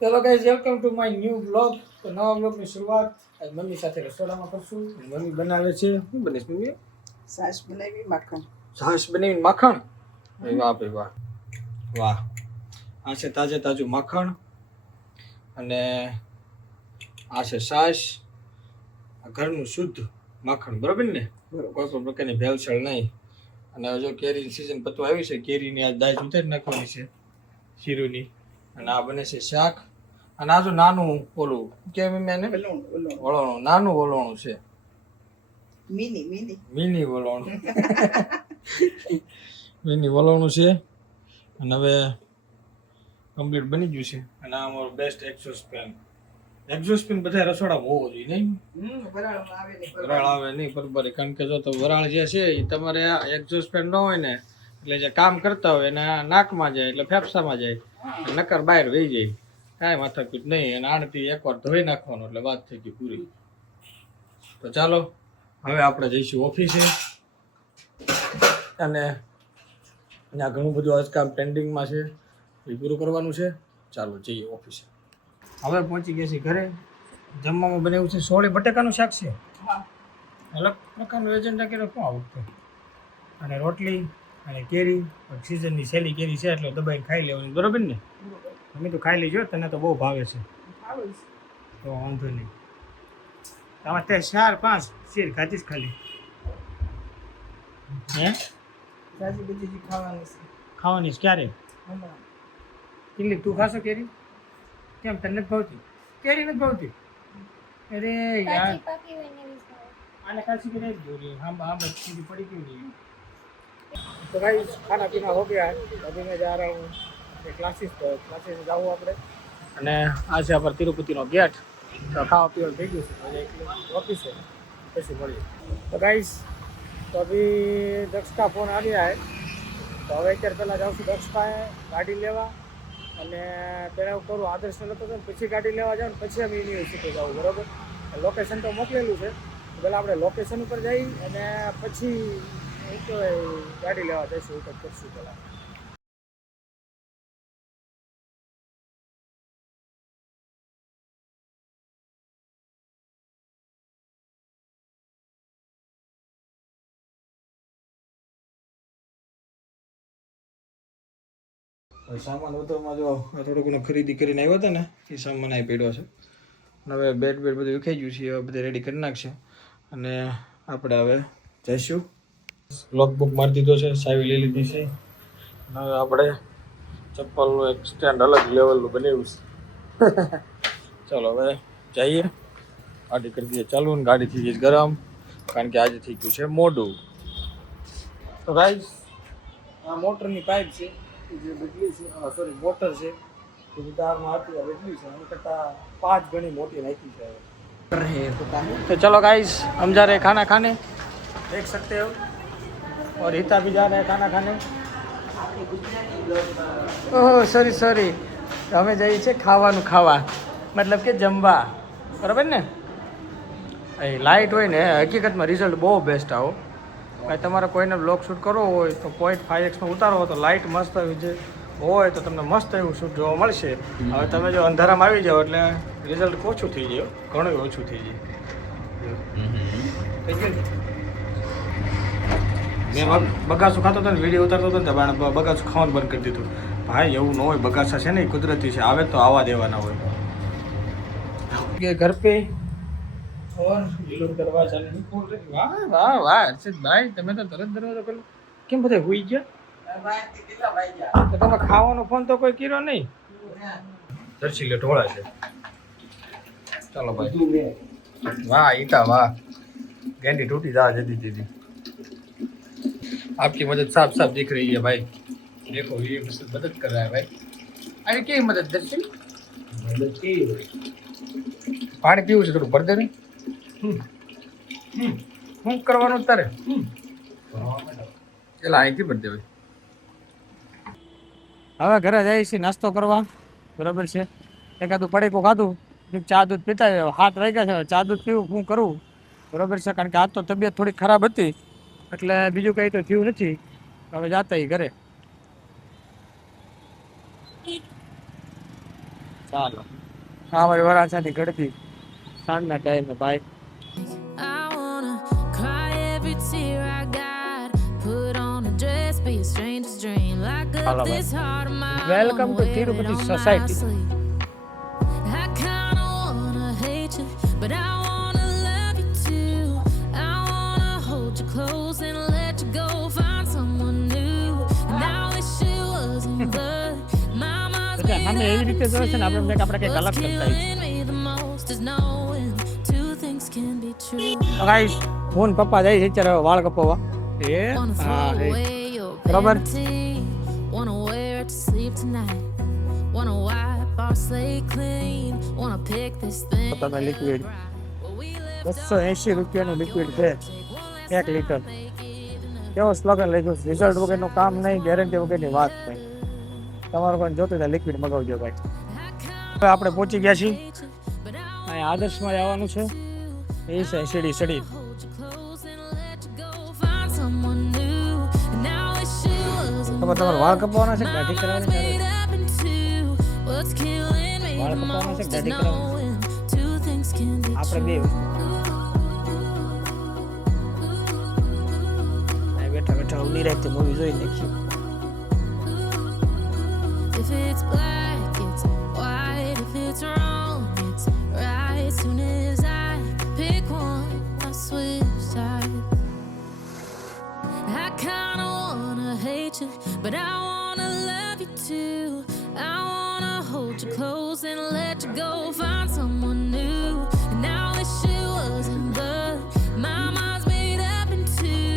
ચલો guys, welcome to my new blog. તો નવા બ્લોગની શરૂઆત આજ મમ્મી સાથે રસોડામાં કરશું. મમ્મી બનાવે છે, શું બને છે મમ્મી? છાશ બનાવી માખણ. છાશ બનાવીને માખણ. વાહ ભાઈ વાહ, વાહ. આ છે તાજે તાજું માખણ અને આ છે છાશ. ઘરનું શુદ્ધ માખણ, બરોબર ને? કોઈ પણ પ્રકારની ભેળસેળ નહીં. અને જો કેરીની સિઝન પતવા આવી છે, કેરીની આ દાજ ઉતારી નાખવાની છે શીરુની. અને આ બને છે શાક. અને આ જો નાનું ઓલું કેમ એને વલોણું, નાનું વલોણું છે, મિની વલોણું. મિની વલોણું છે. અને હવે કમ્પ્લીટ બની ગયું છે. અને આ અમારો best exhaust fan. Exhaust fan બધા રસોડામાં હોવો જોઈએ, નહીં? વરાળ આવે નહીં બરોબર. કારણ કે જો તો વરાળ જે છે એ તમારે એક્ઝોસ્ટ ફેન ન હોય ને, એટલે જે કામ કરતા હોય એના નાકમાં જાય એટલે ફેફસામાં જાય, નકર બહાર વહી જાય. કાંઈ માથાકૂટ નહીં. અને આણથી એકવાર ધોઈ નાખવાનો એટલે વાત થઈ ગઈ પૂરી. તો ચાલો હવે આપણે જઈશું ઓફિસે. અને ત્યાં ઘણું બધું આજ કામ પેન્ડિંગમાં છે, એ પૂરું કરવાનું છે. ચાલો જઈએ ઓફિસે. હવે પહોંચી ગયા છીએ ઘરે. જમવામાં બનાવ્યું છે સોળી બટાકાનું શાક છે. અલગ પ્રકારનું એજન્ડા કર્યો શું આ વખતે. અને રોટલી અને કેરી. સિઝનની સહેલી કેરી છે એટલે દબાઈને ખાઈ લેવાની, બરોબર ને? અમે તો ખાઈ લેજો, તને તો બહુ ભાવે છે. તો વાંધો નહીં. તમે તે 4-5 શેર ખાધીશ ખાલી. હે ખાવાની છે ક્યારે? કેટલી તું ખાશો કેરી? કેમ તને નથી ભાવતી? કેરી નથી ભાવતી? અરે યાર, આને કાચી કરી જ દો. હા બચ્ची पड़ी क्यों नहीं? तो गाइस खाना पीना हो गया है. अभी मैं जा रहा हूँ क्लासेस पर. क्लासेस जाऊँ આપણે. અને આ છે આપણે તિરુપતિનો ગેટ. તો ખાવા પીવાનું થઈ ગયું છે. એટલે ઓફિસે પછી મળીએ. તો ગાइस તો અભી દક્ષ કા ફોન આ ગયા है. તો હવે અત્યારે પહેલાં જાઉં છું દક્ષ પાસે ગાડી લેવા. અને પહેલાં હું કરું આદર્શ નતો તો પછી ગાડી લેવા જાઉં ને પછી અમે યુનિવર્સિટી જાઉં, બરાબર? લોકેશન તો મોકલેલું છે. પહેલાં આપણે લોકેશન ઉપર જઈ અને પછી ગાડી લેવા જઈશું. એવું કંઈક કરશું પહેલાં. સામાન વધુમાં જો થોડું ઘણું ખરીદી કરીને આવ્યો હતો ને, એ સામાન આવી પડ્યો છે. હવે બેડ બધું વિખાઈ ગયું છે, હવે બધું રેડી કરી નાખશે. અને આપણે હવે જઈશું. લોક બુક મારી દીધો છે, સાવી લઈ લીધી છે. હવે આપણે ચપ્પલનું એક સ્ટેન્ડ અલગ લેવલનું બનાવ્યું છે. ચાલો હવે જઈએ, ગાડી કરી દઈએ ચાલુ. ને ગાડી થઈ ગઈ ગરમ, કારણ કે આજે થઈ ગયું છે મોડું. તો ગાઈસ આ મોટરની પાઇપ છે જે બદલી છે, સોરી મોટર છે જે ઉધારમાં હતી, બદલી છે. એની કરતાં 5 ગણી મોટી નાખી છે. तो चलो गाइस हम जा रहे हैं खाना खाने, देख सकते हो. और हिता भी जा रहे हैं खाना खाने. ओह सॉरी અમે જઈએ છીએ ખાવાનું ખાવા, મતલબ કે જમવા, બરાબર ને? એ લાઇટ હોય ને હકીકતમાં રિઝલ્ટ બહુ બેસ્ટ આવો. ભાઈ તમારે કોઈને બ્લોગ શૂટ કરવો હોય તો 0.5x ઉતારો તો લાઇટ મસ્ત હોય તો તમને મસ્ત એવું શૂટ જોવા મળશે. હવે તમે જો અંધારામાં આવી જાઓ એટલે રિઝલ્ટ ઓછું થઈ જાય, ઘણું ઓછું થઈ જાય. મેં બગાસું ખાતો હતો ને, વિડીયો ઉતારતો હતો ને, બગાસું ખાવાનું બંધ કરી દીધું. ભાઈ એવું ન હોય, બગાસા છે ને એ કુદરતી છે, આવે તો આવા દેવાના હોય. કે ઘર પે और ये लोग दरवाजा नहीं खोल रहे. वाह हर्षित भाई, તમે તો તરત દરવાજો ખોલો. કેમ બધા હોઈ ગયા? તો તમે ખાવાનો ફોન તો કોઈ કર્યો નહીં. દર્શી લે ઢોળા છે. ચાલો ભાઈ. वाह ईटा वाह, गेंडी टूटी जा जल्दी दीदी. आपकी मदद साफ साफ दिख रही है भाई. देखो ये मदद कर रहा है भाई. अरे क्या मदद दर्शन? मदद की पानी पीવું છે થોડું ભર દે ને. શું કરવાનું તારે? પેલા અહીંથી ભર દે ભાઈ. હવે ઘરે જાય છે નાસ્તો કરવા, બરાબર છે? એકાદું પડીકું ખાધું, ચા દૂધ પીતા. 7 વાગ્યા છે, ચા દૂધ પીવું શું કરવું, બરાબર છે? કારણ કે આજ તો તબિયત થોડી ખરાબ હતી એટલે બીજું કંઈ તો થયું નથી. હવે જાતા ઘરે. ચાલો હા ભાઈ વરાછાની ગળતી સાંજના ટાઈમે ભાઈ I wanna cry every tear I got. Put on a dress, be a stranger's dream. Lock up Hello, this heart of mine. Welcome wanna to wear it Tirupati on my Society. sleeve. I kinda wanna hate you, but I wanna love you too. I wanna hold you close and let you go. Find someone new. And I wish it wasn't blood. Mama's એટલે made અમે એવી up રીતે જોઈએ છે ને આપણે એમ થાય કે આપણે કંઈક What's અલગ કરતા હોઈએ killing me the most is knowing two things can be true. Guys હું ને પપ્પા જાય છે અત્યારે વાળ કપાવવા એ Wanna હા throw એ away your બરાબર vanity. Wanna wear it to sleep tonight. Wanna wipe our slate clean. Wanna pick this thing. તમે લિક્વિડ What we left 280 રૂપિયાનું લિક્વિડ છે 1 લીટર કેવો સ્લોગન લખ્યું છે રિઝલ્ટ વગરનું કામ નહીં ગેરંટી વગરની વાત નહીં તમારે પણ જોતું હોય લિક્વિડ મગાવજો ભાઈ હવે આપણે પહોંચી ગયા છીએ અહીં આદર્શમાં આવવાનું છે એ છે સીડી સડી hold you close and let you go. Find someone new. And I wish it wasn't તમે તમારે વાળ કપાવવાના છે કે દાઢી કરવાની છે made up into what's killing me વાળ the કપાવવાના છે most કે is દાઢી કરવાની knowing two things can be આપણે બે અહીં બેઠા બેઠા નિરાંતે મૂવી જોઈ નાખીએ If it's black, it's white. If it's wrong, it's right. Soon as I pick one, I switch sides. I kinda wanna hate you, but I wanna love you too. I wanna hold you close and let you go. Find someone new. And I wish it wasn't blood. My mind's made up in two.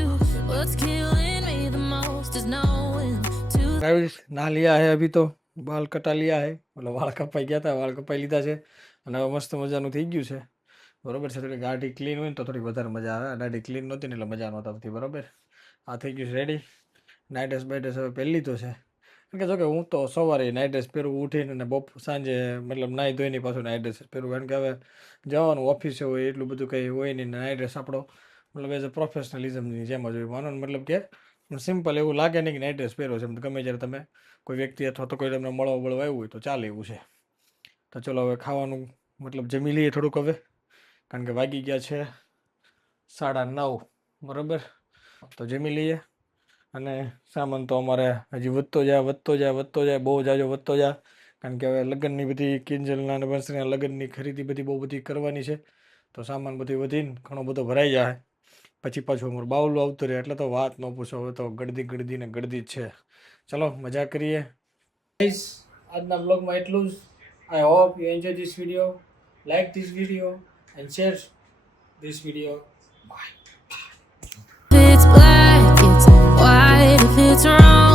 What's killing me the most is knowing two. Guys ना लिया है अभी तो बाल कटा लिया है मतलब वाળ કપાઈ ગયા હતા વાળ કપાઈ લીધા છે અને હવે મસ્ત મજાનું થઈ ગયું છે બરોબર છે થોડી ગાડી ક્લીન હોય ને તો થોડી વધારે મજા આવે ગાડી ક્લીન નહોતી ને એટલે મજા નહોતી આવતી બરોબર આ થઈ ગયું છે રેડી નાઇટ ડ્રેસ બાઇટ ડ્રેસ હવે પહેરી લીધો છે કારણ કે જો કે હું તો સવારે નાઇટ ડ્રેસ પહેરું ઉઠીને ને સાંજે મતલબ નાહી ધોઈને પાછું નાઇટ ડ્રેસ પહેરું કારણ કે હવે જવાનું ઓફિસે હોય એટલું બધું કંઈ હોય નહીં નાઇટ ડ્રેસ આપણો મતલબ એઝ અ પ્રોફેશનલિઝમની જેમ જ હોય માનો મતલબ કે સિમ્પલ એવું લાગે નહીં કે નાઇટ ડ્રેસ પહેરો છે એમ તો ગમે જ્યારે તમે કોઈ વ્યક્તિ અથવા તો કોઈ તમને મળવા બળવા આવ્યું હોય તો ચાલે એવું છે તો ચલો હવે ખાવાનું મતલબ જમી લઈએ થોડુંક હવે કારણ કે વાગી ગયા છે 9:30 બરાબર તો જમી લઈએ અને સામાન તો અમારે હજી વધતો જાય બહુ જાજો વધતો જાય કારણ કે હવે લગ્નની બધી કિંજલના અને બંસરીના લગ્નની ખરીદી બહુ બધી કરવાની છે તો સામાન બધું વધીને ઘણો બધો ભરાઈ જાય પછી પાછું અમારું બાવલું આવતું રહે એટલે તો વાત ન પૂછો હવે તો ગળદી ને ગળદી જ છે ચલો મજા કરીએ ગાઈસ આજના બ્લોગમાં એટલું જ I hope you enjoy this video like this video and share this video by